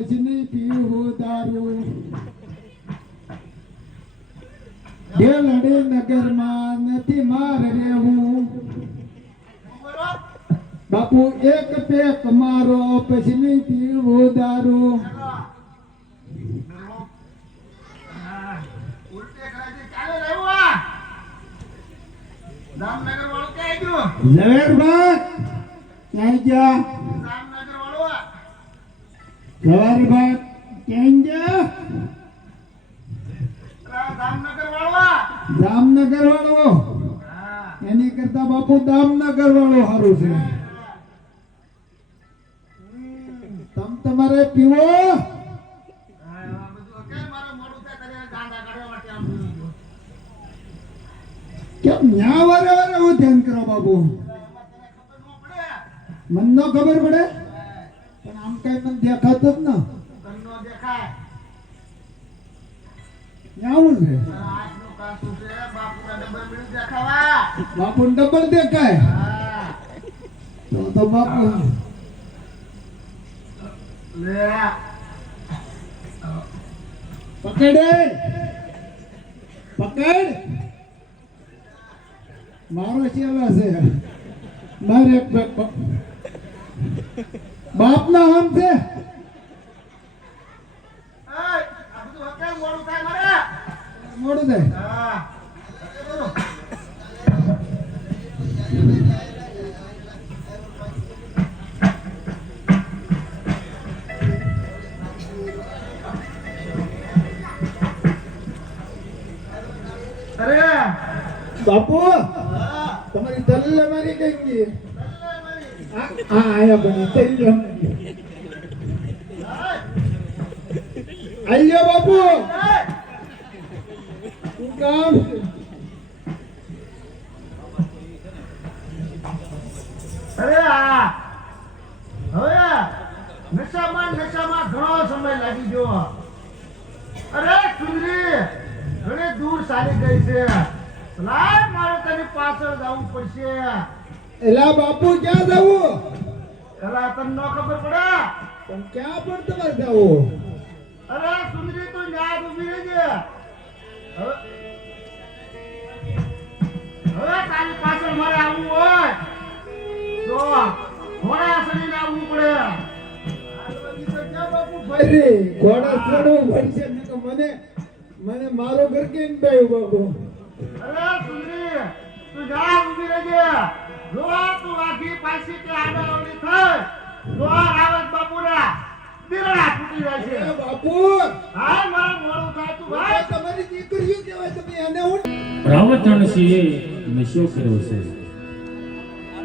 નહીં પીવું દારૂ દેલડે નગરમાં નથી માર રહેવું બાપુ એક પેક મારો પછી નહીં પીવું દારૂ ઝવેરભાઈ ક્યાં ગયા ઝવેરભાઈ ક્યાં ગયા જામનગર વાળો એની કરતા બાપુ દામનગર વાળો સારું છે તમ તમારે પીવો કેમ ન્યા વારે વારે હું ધ્યાન કરો બાબુ મન નો ખબર પડે પણ આમ કઈ મન દેખાતો જ ના આવું છે બાપુ ડબલ દેખાય તો બાપુ પકડે પકડ મારો ચેલા છે મારે બાપ ના આમ છે મોડું થાય બાપુ તમારી તલ્લે મારી કઈ ગઈ આયા બની તલ્લે આલ્યો બાપુ તું કામ હવે નશામાં ઘણો સમય લાગી ગયો અરે સુંદરી ઘણી દૂર ચાલી ગઈ છે લાય મારે તને પાછળ જવું પડશે એલા બાપુ ક્યાં જવું એલા તને ન ખબર પડે પણ ક્યાં પણ તમારે જવું અરે સુંદરી તું ન્યાય ઉભી રહેજે હવે તારી પાછળ મારે આવવું હોય તો ઘોડા ચડીને આવવું પડે બાપુ ફરી ઘોડા ચડવું પડશે ને તો મને મારો ઘર કેમ ગયું બાપુ અરે સુંદરી તું જા ઉભી રહેજે જો તું આખી પાછી કે આડાવડી થાય તો રાવત બાપુના દિરડા ફૂટી જાય છે બાપુ હા મારું મોડું થાય તું ભાઈ તમારી દીકરીઓ કહેવાય તમે એને હું રાવતણસિંહે નશો કર્યો છે